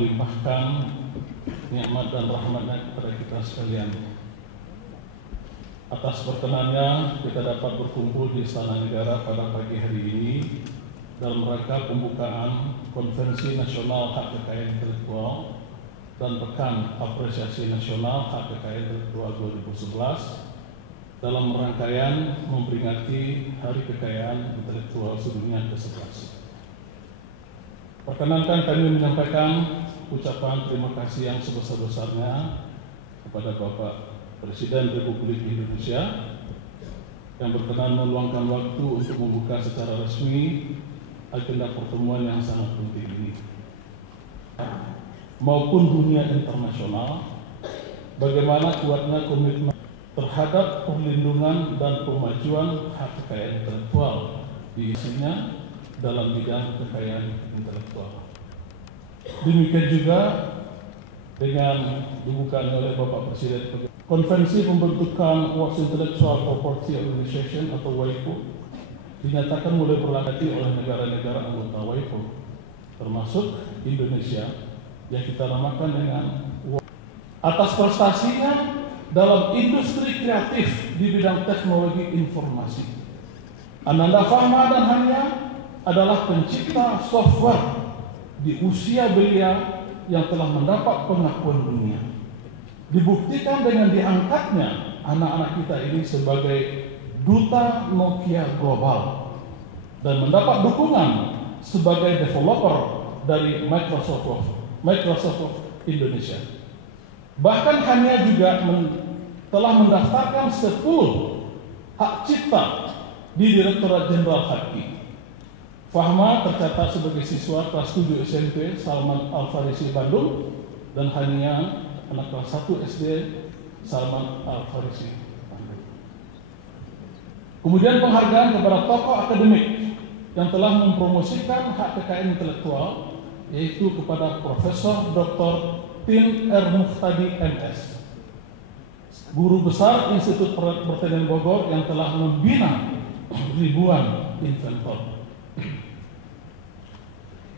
melimpahkan nikmat dan rahmat-Nya kepada kita sekalian. Atas perkenannya kita dapat berkumpul di Istana Negara pada pagi hari ini dalam rangka pembukaan Konvensi Nasional Hak Kekayaan Intelektual dan Pekan Apresiasi Nasional Hak Kekayaan Intelektual 2011 dalam rangkaian memperingati Hari Kekayaan Intelektual Sedunia ke-11. Perkenankan kami menyampaikan ucapan terima kasih yang sebesar-besarnya kepada Bapak Presiden Republik Indonesia yang berkenan meluangkan waktu untuk membuka secara resmi agenda pertemuan yang sangat penting ini. Maupun dunia internasional, bagaimana kuatnya komitmen terhadap perlindungan dan pemajuan hak kekayaan intelektual di isinya dalam bidang kekayaan intelektual. Demikian juga dengan dibukanya oleh Bapak Presiden Konvensi Pembentukan World Intellectual Property Organization atau WIPO dinyatakan mulai berlaku oleh negara-negara anggota WIPO, termasuk Indonesia yang kita namakan dengan atas prestasinya dalam industri kreatif di bidang teknologi informasi. Ananda Fahma dan Hanya adalah pencipta software di usia belia yang telah mendapat pengakuan dunia. Dibuktikan dengan diangkatnya anak-anak kita ini sebagai duta Nokia global dan mendapat dukungan sebagai developer dari Microsoft Indonesia. Bahkan Hanya juga telah mendaftarkan 10 hak cipta di Direktorat Jenderal HAKI. Fahma tercatat sebagai siswa kelas 7 SMP Salman Al-Farisi Bandung dan Hania anak kelas 1 SD Salman Al-Farisi Bandung. Kemudian penghargaan kepada tokoh akademik yang telah mempromosikan hak kekayaan intelektual, yaitu kepada Profesor Dr. Tin R. Muhtadi MS, Guru Besar Institut Pertanian Bogor yang telah membina ribuan inventor.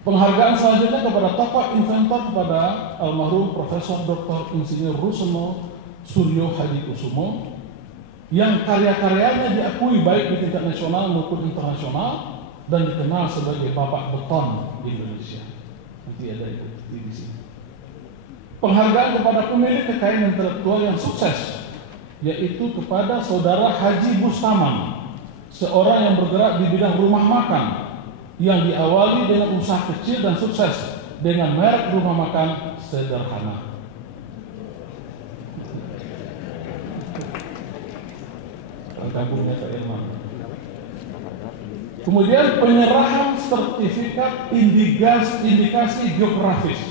Penghargaan selanjutnya kepada tokoh inventor kepada almarhum Profesor Dr. Insinyur Ruseno Suryo Hadikusumo yang karya-karyanya diakui baik di tingkat nasional maupun internasional dan dikenal sebagai bapak beton di Indonesia. Nanti ada itu di sini. Penghargaan kepada pemilik kekayaan intelektual yang sukses, yaitu kepada Saudara Haji Bustaman, seorang yang bergerak di bidang rumah makan yang diawali dengan usaha kecil dan sukses dengan merek rumah makan sederhana. Kemudian penyerahan sertifikat indikasi geografis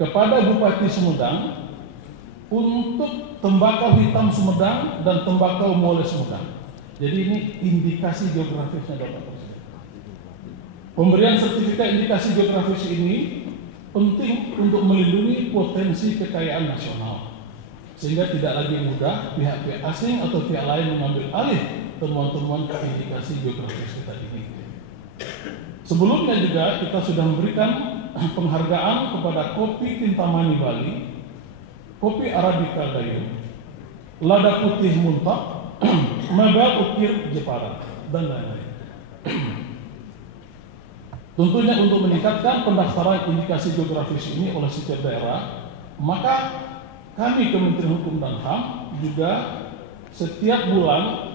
kepada Bupati Sumedang untuk tembakau hitam Sumedang dan tembakau mole Sumedang. Jadi ini indikasi geografisnya Bapak Presiden. Pemberian sertifikat indikasi geografis ini penting untuk melindungi potensi kekayaan nasional, sehingga tidak lagi mudah pihak-pihak asing atau pihak lain mengambil alih temuan-temuan indikasi geografis kita ini. Sebelumnya juga kita sudah memberikan penghargaan kepada kopi Kintamani Bali, kopi Arabica Gayo, lada putih Muntak, mebel ukir Jepara, dan lain-lain. Tentunya untuk meningkatkan pendaftaran indikasi geografis ini oleh setiap daerah, maka kami Kementerian Hukum dan HAM juga setiap bulan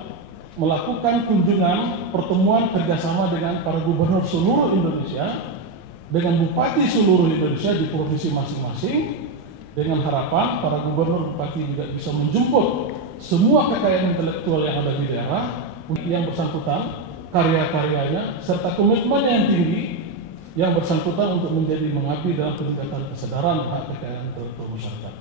melakukan kunjungan pertemuan kerjasama dengan para gubernur seluruh Indonesia, dengan bupati seluruh Indonesia di provinsi masing-masing, dengan harapan para gubernur bupati juga bisa menjemput semua kekayaan intelektual yang ada di daerah yang bersangkutan, karya-karyanya, serta komitmen yang tinggi yang bersangkutan untuk menjadi mengabdi dalam peningkatan kesadaran hak kekayaan intelektual masyarakat.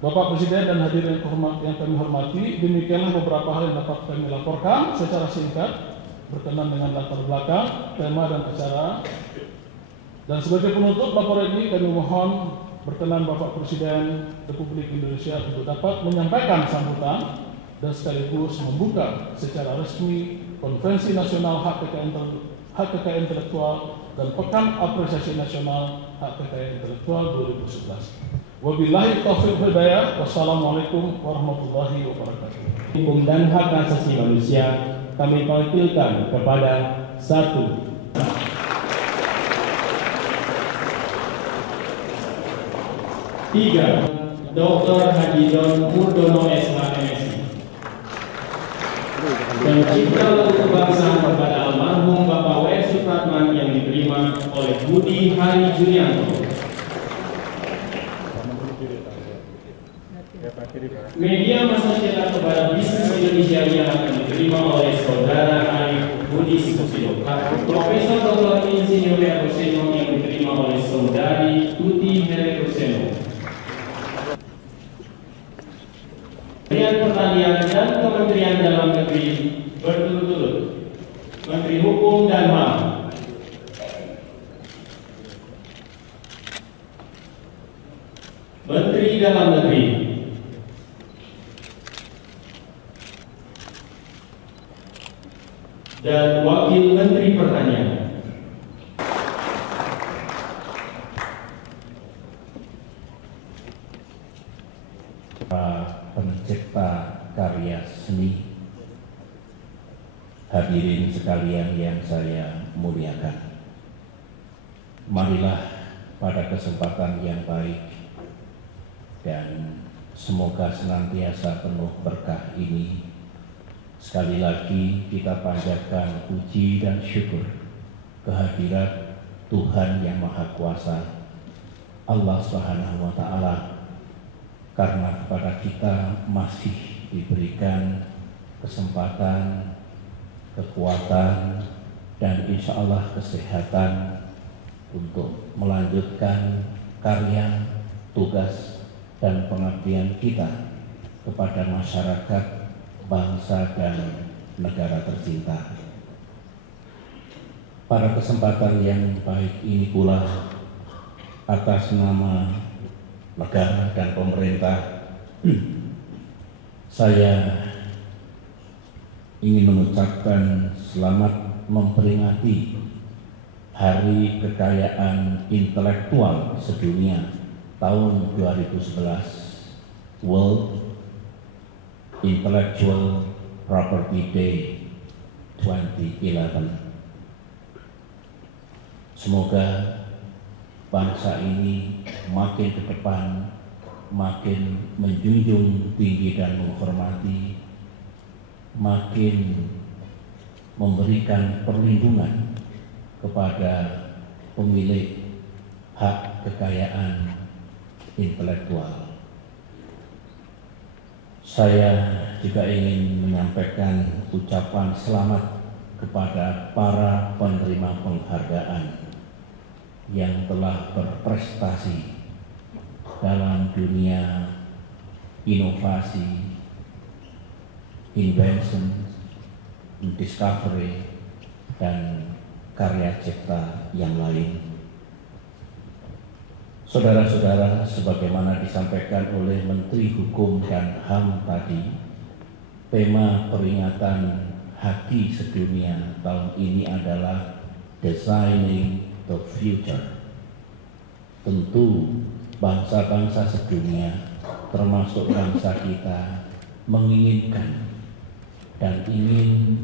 Bapak Presiden dan hadirin yang kami hormati, demikianlah beberapa hal yang dapat kami laporkan secara singkat berkenan dengan latar belakang, tema dan acara. Dan sebagai penutup laporan ini kami mohon berkenan Bapak Presiden Republik Indonesia untuk dapat menyampaikan sambutan dan sekaligus membuka secara resmi Konvensi Nasional Hak Kekayaan Hak Kekayaan Intelektual dan Pekan Apresiasi Nasional Hak Kekayaan Intelektual 2011. Wabillahi taufiq wal hidayah. Wassalamualaikum warahmatullahi wabarakatuh. Hukum dan Hak Asasi Manusia kami panggilkan kepada 1. Tiga, Dr. Hadidon Murdono SH MSI. Pencipta lagu kebangsaan kepada almarhum Bapak W. Supratman yang diterima oleh Budi Hari Julianto. Media massa cetak kepada bisnis Indonesia yang akan diterima oleh Saudara Arif Budi Sukusilo. Profesor Dr. Insinyur Roseno yang diterima oleh Saudari Tuti Here Roseno. Kementerian Pertanian dan Kementerian Dalam Negeri berturut-turut. Menteri Hukum dan HAM, Menteri Dalam Negeri, dan Wakil Menteri Pertanian. Pencipta karya seni, hadirin sekalian yang saya muliakan, marilah pada kesempatan yang baik dan semoga senantiasa penuh berkah ini, sekali lagi kita panjatkan puji dan syukur kehadirat Tuhan Yang Maha Kuasa, Allah Subhanahu wa Ta'ala, karena kepada kita masih diberikan kesempatan, kekuatan, dan insya Allah kesehatan untuk melanjutkan karya, tugas, dan pengabdian kita kepada masyarakat, bangsa, dan negara tercinta. Pada kesempatan yang baik ini pula, atas nama negara dan pemerintah, saya ingin mengucapkan selamat memperingati Hari Kekayaan Intelektual Sedunia tahun 2011, World Intellectual Property Day 2011. Semoga bangsa ini makin ke depan, makin menjunjung tinggi dan menghormati, makin memberikan perlindungan kepada pemilik hak kekayaan intelektual. Saya juga ingin menyampaikan ucapan selamat kepada para penerima penghargaan yang telah berprestasi dalam dunia inovasi, invention, discovery, dan karya cipta yang lain. Saudara-saudara, sebagaimana disampaikan oleh Menteri Hukum dan HAM tadi, tema peringatan HAKI sedunia tahun ini adalah Designing the Future. Tentu bangsa-bangsa sedunia, termasuk bangsa kita, menginginkan dan ingin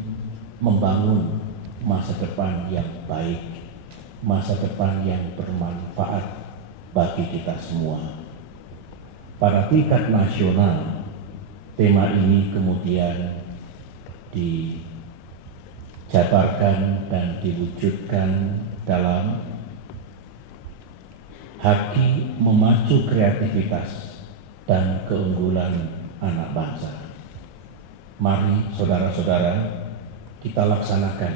membangun masa depan yang baik, masa depan yang bermanfaat bagi kita semua. Pada tingkat nasional, tema ini kemudian dijabarkan dan diwujudkan dalam HAKI memacu kreativitas dan keunggulan anak bangsa. Mari saudara-saudara, kita laksanakan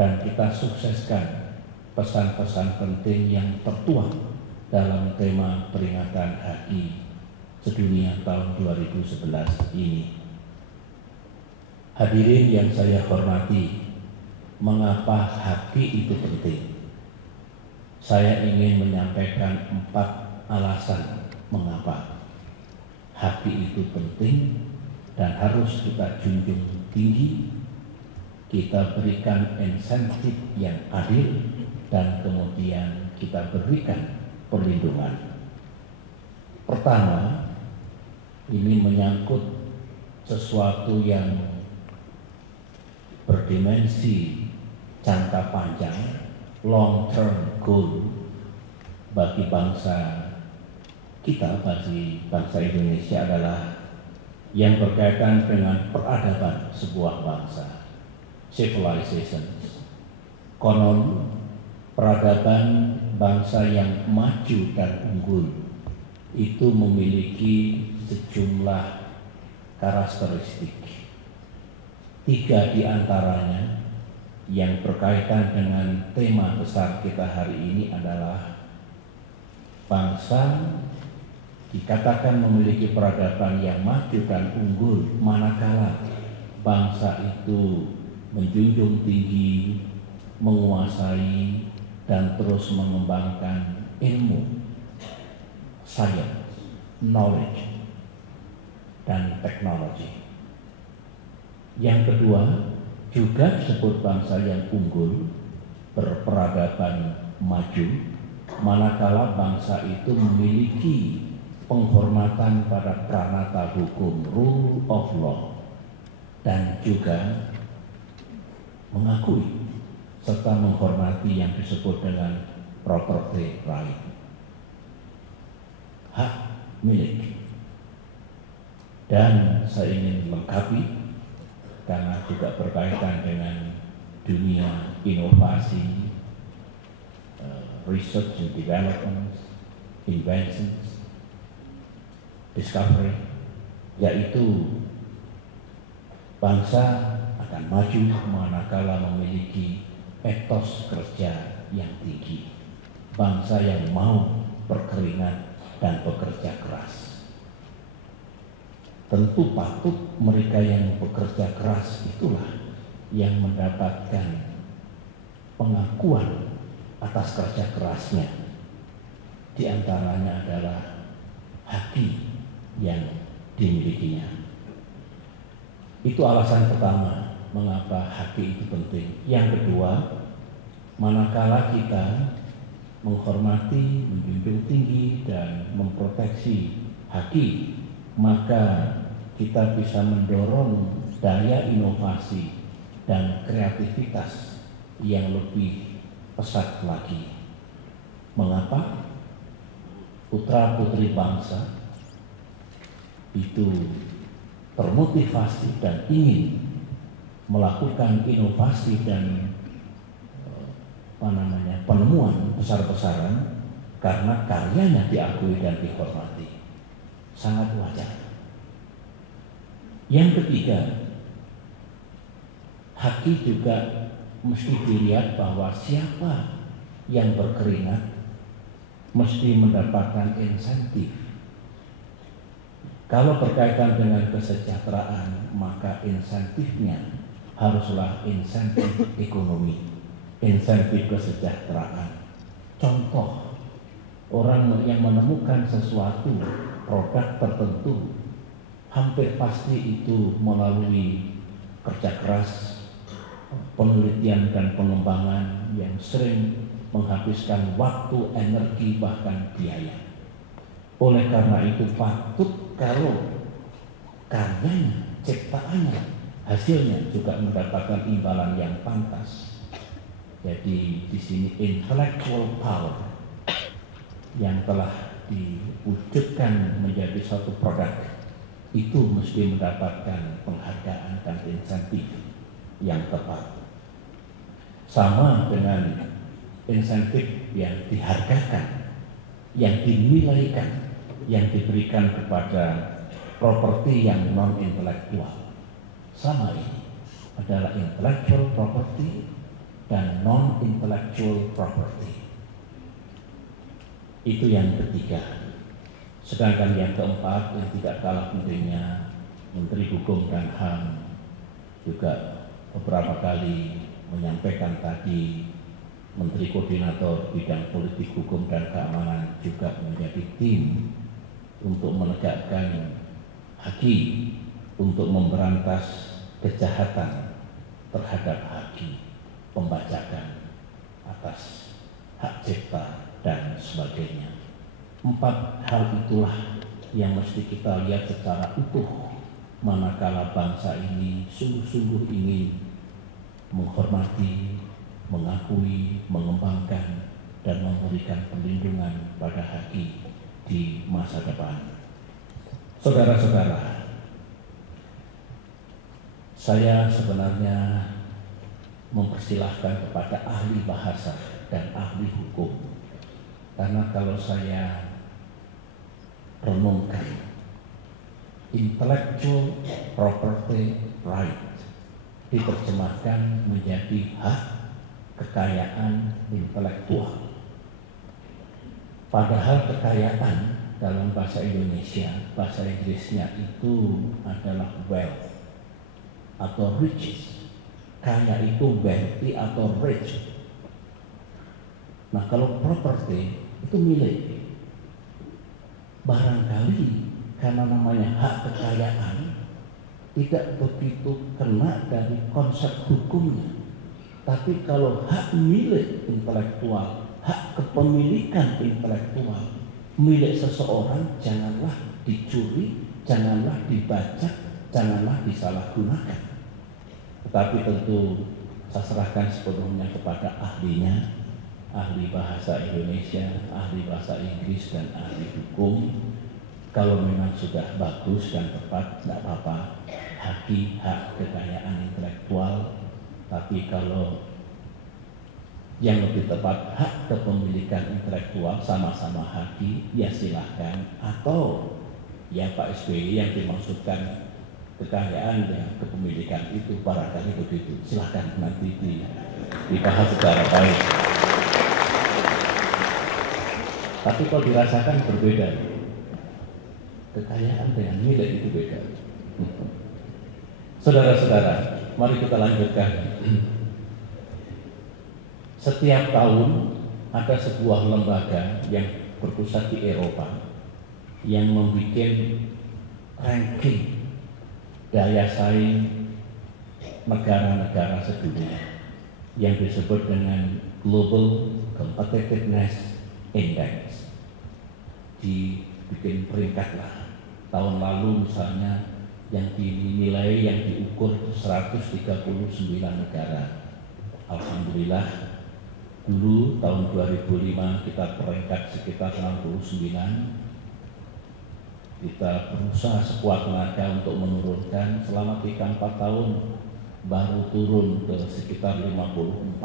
dan kita sukseskan pesan-pesan penting yang tertuang dalam tema peringatan HAKI sedunia tahun 2011 ini. Hadirin yang saya hormati, mengapa HAKI itu penting? Saya ingin menyampaikan 4 alasan mengapa HAKI itu penting dan harus kita junjung tinggi kita berikan insentif yang adil, dan kemudian kita berikan perlindungan. Pertama, ini menyangkut sesuatu yang berdimensi jangka panjang, long term goal bagi bangsa kita, bagi bangsa Indonesia adalah yang berkaitan dengan peradaban sebuah bangsa, civilization. Konon peradaban bangsa yang maju dan unggul itu memiliki sejumlah karakteristik. 3 di antaranya yang berkaitan dengan tema besar kita hari ini adalah bangsa dikatakan memiliki peradaban yang maju dan unggul manakala bangsa itu menjunjung tinggi, menguasai, dan terus mengembangkan ilmu, science, knowledge, dan teknologi. Yang kedua, juga disebut bangsa yang unggul, berperadaban maju, manakala bangsa itu memiliki penghormatan pada pranata hukum, rule of law, dan juga mengakui serta menghormati yang disebut dengan property right, hak milik. Dan saya ingin melengkapi karena juga berkaitan dengan dunia inovasi, research and development, inventions, discovery, yaitu bangsa akan maju manakala memiliki etos kerja yang tinggi, bangsa yang mau berkeringat dan bekerja keras. Tentu patut mereka yang bekerja keras itulah yang mendapatkan pengakuan atas kerja kerasnya. Di antaranya adalah haki yang dimilikinya. Itu alasan pertama mengapa haki itu penting. Yang kedua, manakala kita menghormati, menjunjung tinggi, dan memproteksi haki, maka kita bisa mendorong daya inovasi dan kreativitas yang lebih pesat lagi. Mengapa? Putra-putri bangsa itu termotivasi dan ingin melakukan inovasi dan penemuan besar-besaran karena karyanya diakui dan dihormati. Sangat wajar. Yang ketiga, haki juga mesti dilihat bahwa siapa yang berkeringat mesti mendapatkan insentif. Kalau berkaitan dengan kesejahteraan, maka insentifnya haruslah insentif ekonomi, insentif kesejahteraan. Contoh, orang yang menemukan sesuatu, produk tertentu, hampir pasti itu melalui kerja keras, penelitian dan pengembangan yang sering menghabiskan waktu, energi, bahkan biaya. Oleh karena itu patut kalau karyanya, ciptaannya, hasilnya juga mendapatkan imbalan yang pantas. Jadi di sini intellectual power yang telah diwujudkan menjadi suatu produk itu mesti mendapatkan penghargaan dan insentif yang tepat. Sama dengan insentif yang dihargakan, yang dinilaikan, yang diberikan kepada properti yang non-intelektual. Sama ini adalah intellectual property dan non-intellectual property. Itu yang ketiga. Sedangkan yang keempat yang tidak kalah pentingnya, Menteri Hukum dan HAM juga beberapa kali menyampaikan tadi, Menteri Koordinator Bidang Politik Hukum dan Keamanan juga menjadi tim untuk menegakkan haki, untuk memberantas kejahatan terhadap haji, pembajakan atas hak cipta dan sebagainya. 4 hal itulah yang mesti kita lihat secara utuh manakala bangsa ini sungguh-sungguh ingin menghormati, mengakui, mengembangkan, dan memberikan perlindungan pada haji di masa depan. Saudara-saudara, saya sebenarnya mempersilahkan kepada ahli bahasa dan ahli hukum, karena kalau saya renungkan, intellectual property right diterjemahkan menjadi hak kekayaan intelektual. Padahal kekayaan dalam bahasa Indonesia, bahasa Inggrisnya itu adalah wealth atau riches. Kaya itu wealthy atau rich. Nah, kalau property itu milik. Barangkali karena namanya hak kekayaan tidak begitu kena dari konsep hukumnya. Tapi kalau hak milik intelektual, hak kepemilikan intelektual milik seseorang, janganlah dicuri, janganlah dibajak, janganlah disalahgunakan. Tetapi tentu saya serahkan sepenuhnya kepada ahlinya, ahli bahasa Indonesia, ahli bahasa Inggris, dan ahli hukum. Kalau memang sudah bagus dan tepat, tidak apa-apa. Hak kekayaan intelektual. Tapi kalau yang lebih tepat hak kepemilikan intelektual sama-sama haki, ya silahkan. Atau ya Pak SBY yang dimaksudkan kekayaan ya kepemilikan itu barangkali begitu. Silahkan nanti dibahas secara baik. Tapi kalau dirasakan berbeda. Kekayaan dengan milik itu beda. Saudara-saudara, mari kita lanjutkan. Setiap tahun ada sebuah lembaga yang berpusat di Eropa yang membuat ranking daya saing negara-negara sedunia yang disebut dengan Global Competitiveness Index. Dibikin peringkat lah. Tahun lalu misalnya yang dinilai, yang diukur 139 negara. Alhamdulillah dulu tahun 2005 kita peringkat sekitar 69. Kita berusaha sekuat tenaga untuk menurunkan, selama 3-4 tahun baru turun ke sekitar 54.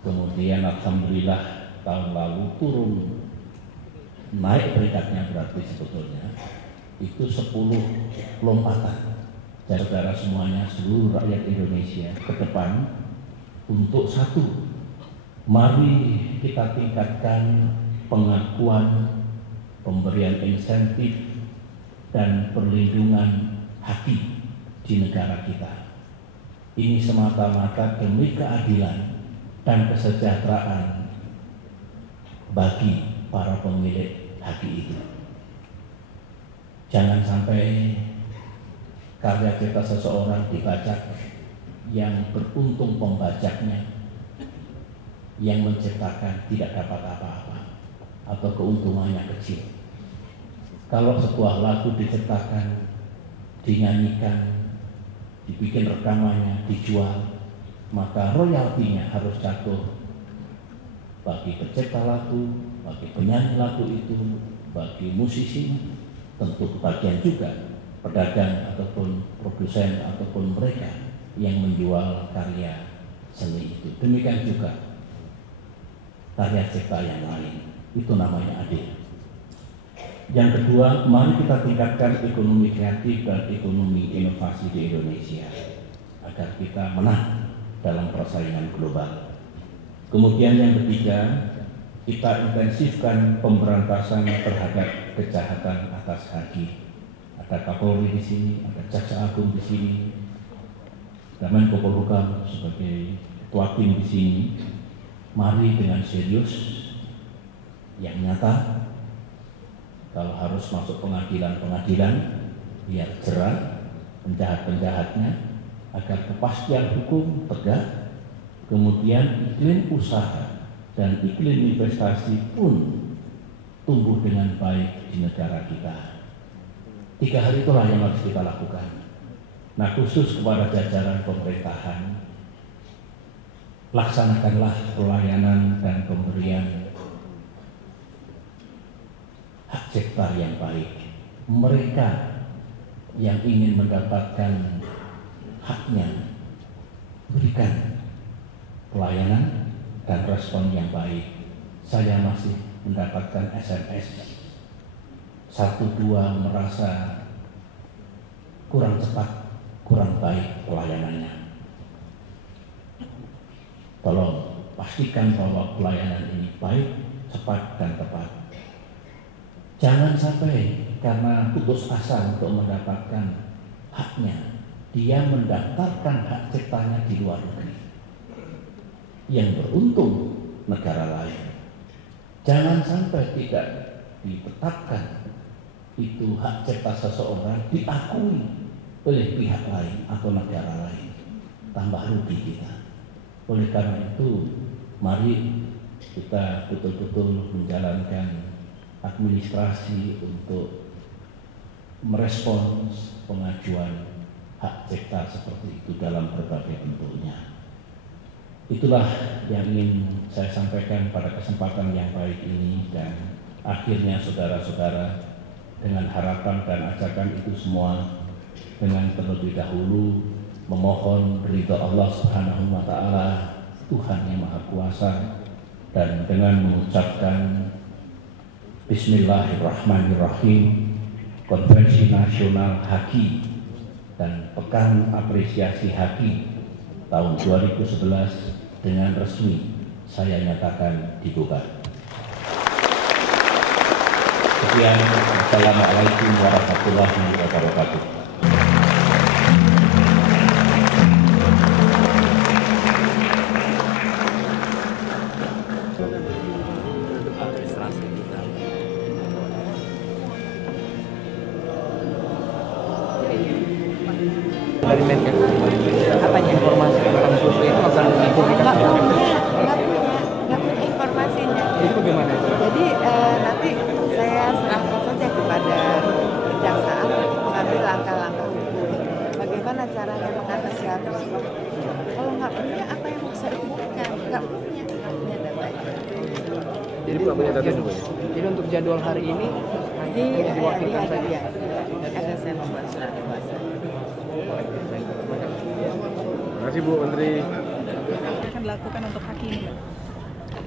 Kemudian alhamdulillah tahun lalu turun, naik peringkatnya, berarti sebetulnya itu 10 lompatan. Saudara semuanya, seluruh rakyat Indonesia ke depan untuk satu, mari kita tingkatkan pengakuan, pemberian insentif dan perlindungan haki di negara kita. Ini semata-mata demi keadilan dan kesejahteraan bagi para pemilik haki itu. Jangan sampai karya cipta seseorang dibajak, yang beruntung pembajaknya, yang menciptakan tidak dapat apa-apa atau keuntungannya kecil. Kalau sebuah lagu diciptakan, dinyanyikan, dibikin rekamannya, dijual, maka royaltinya harus jatuh bagi pencipta lagu, bagi penyanyi lagu itu, bagi musisi, tentu kebagian juga pedagang ataupun produsen ataupun mereka yang menjual karya seni itu. Demikian juga karya cipta yang lain, itu namanya adil. Yang kedua, mari kita tingkatkan ekonomi kreatif dan ekonomi inovasi di Indonesia agar kita menang dalam persaingan global. Kemudian yang ketiga, kita intensifkan pemberantasan terhadap kejahatan atas haki. Ada Kapolri di sini, ada Jaksa Agung di sini, ada Menko Polhukam sebagai ketua tim di sini. Mari dengan serius, yang nyata, kalau harus masuk pengadilan-pengadilan, biar jerah penjahat-penjahatnya, agar kepastian hukum tegak, kemudian iklim usaha dan iklim investasi pun tumbuh dengan baik di negara kita. 3 hal itulah yang harus kita lakukan. Nah, khusus kepada jajaran pemerintahan, laksanakanlah pelayanan dan pemberian hak cipta yang baik. Mereka yang ingin mendapatkan haknya, berikan pelayanan dan respon yang baik. Saya masih mendapatkan SMS 1-2 merasa kurang cepat, kurang baik pelayanannya. Tolong pastikan bahwa pelayanan ini baik, cepat, dan tepat. Jangan sampai karena putus asa untuk mendapatkan haknya, dia mendaftarkan hak ciptanya di luar negeri. Yang beruntung negara lain. Jangan sampai tidak ditetapkan itu hak cipta seseorang diakui oleh pihak lain atau negara lain, tambah rugi kita. Oleh karena itu, mari kita betul-betul menjalankan administrasi untuk merespons pengajuan hak cipta seperti itu dalam berbagai bentuknya. Itulah yang ingin saya sampaikan pada kesempatan yang baik ini, dan akhirnya saudara-saudara, dengan harapan dan ajakan itu semua, dengan terlebih dahulu memohon ridha Allah Subhanahu wa Ta'ala, Tuhan yang Maha Kuasa, dan dengan mengucapkan Bismillahirrahmanirrahim, Konvensi Nasional Haki dan Pekan Apresiasi Haki tahun 2011 dengan resmi saya nyatakan dibuka. Sekian, Assalamualaikum warahmatullahi wabarakatuh. Dari Menkes, apanya informasi tentang survei itu akan dipublikasikan? Nggak punya informasinya. Itu bagaimana? Jadi nanti saya serahkan saja kepada kejaksaan untuk mengambil langkah-langkah hukum. Bagaimana caranya mengatasi hal tersebut? Kalau nggak punya, apa yang mau saya umumkan? Nggak punya datanya. Jadi nggak punya data juga ya? Jadi untuk jadwal hari ini Jadi hanya diwakilkan ada saja. ada saya membuat surat kuasa. Terima kasih Bu Menteri. Akan dilakukan untuk haki ini, Mbak?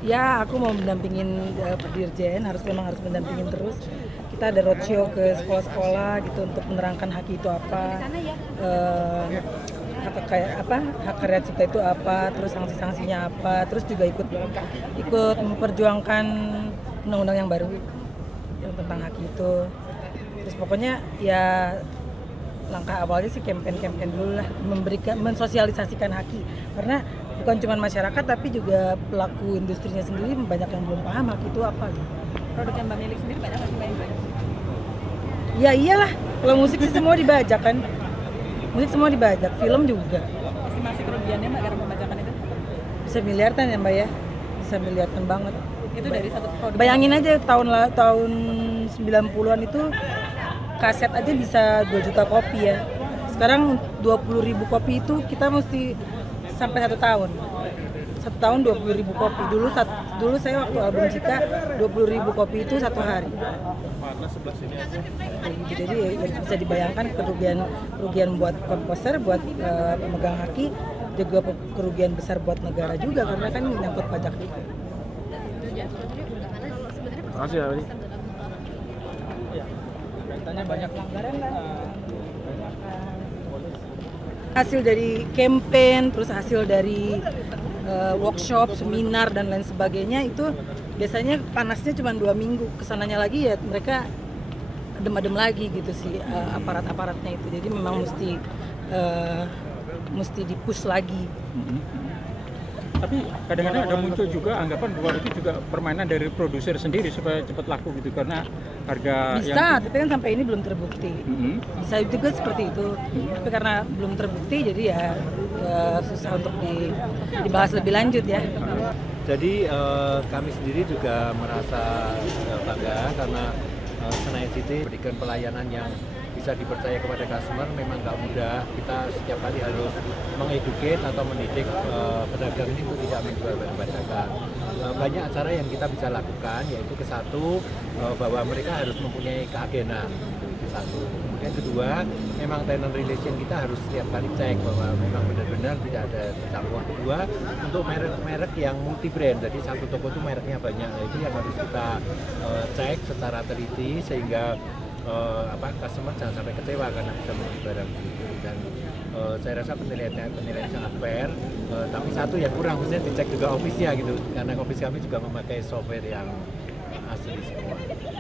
Ya, aku mau mendampingin Dirjen, memang harus mendampingin terus. Kita ada roadshow ke sekolah-sekolah gitu untuk menerangkan haki itu apa, hak karya cipta itu apa, terus sanksi-sanksinya apa, terus juga ikut memperjuangkan undang-undang yang baru yang tentang haki itu. Terus pokoknya ya langkah awalnya sih campaign dulu lah, mensosialisasikan haki, karena bukan cuma masyarakat tapi juga pelaku industrinya sendiri banyak yang belum paham haki itu apa gitu. Produk yang Mbak milik sendiri banyak nggak sih Mbak yang bajak? Ya iyalah, kalau musik sih semua dibajak kan, musik semua dibajak, film juga. Estimasi kerugiannya Mbak karena pembajakan itu? Bisa miliaran ya Mbak ya, bisa miliaran banget. Itu dari satu produk? Bayangin aja tahun 90-an itu kaset aja bisa 2 juta kopi ya. Sekarang 20.000 kopi itu kita mesti sampai 1 tahun. 1 tahun 20.000 kopi. Dulu saya waktu album Jika 20.000 kopi itu 1 hari. Jadi ya bisa dibayangkan kerugian buat komposer, buat pemegang haki, juga kerugian besar buat negara juga karena kan menyangkut pajak itu. Terima kasih ya Pak. Tanya banyak pelanggaran lah. Hasil dari campaign, terus hasil dari workshop, seminar dan lain sebagainya itu biasanya panasnya cuma 2 minggu. Kesananya lagi ya mereka adem-adem lagi gitu sih aparat-aparatnya itu. Jadi memang mesti di-push lagi. Tapi kadang-kadang ada muncul juga anggapan bahwa itu juga permainan dari produser sendiri supaya cepat laku gitu karena harga bisa, tapi kan sampai ini belum terbukti. Bisa juga seperti itu, tapi karena belum terbukti jadi ya susah untuk dibahas lebih lanjut ya. Jadi kami sendiri juga merasa bangga karena Senayan City memberikan pelayanan yang bisa dipercaya kepada customer. Memang nggak mudah, kita setiap kali harus mengeduket atau mendidik pedagang ini untuk tidak menjual barang bajakan. Banyak acara yang kita bisa lakukan, yaitu ke satu, bahwa mereka harus mempunyai keagenan, itu satu. Kemudian kedua, memang tenant relation kita harus setiap kali cek bahwa memang benar-benar tidak ada campur. Kedua, untuk merek-merek yang multi brand, jadi satu toko itu mereknya banyak, itu yang harus kita cek secara teliti sehingga customer jangan sampai kecewa karena bisa membeli barang begitu. Dan saya rasa penilaian sangat fair, tapi satu yang kurang bisa dicek juga office-nya gitu, karena office kami juga memakai software yang asli semua.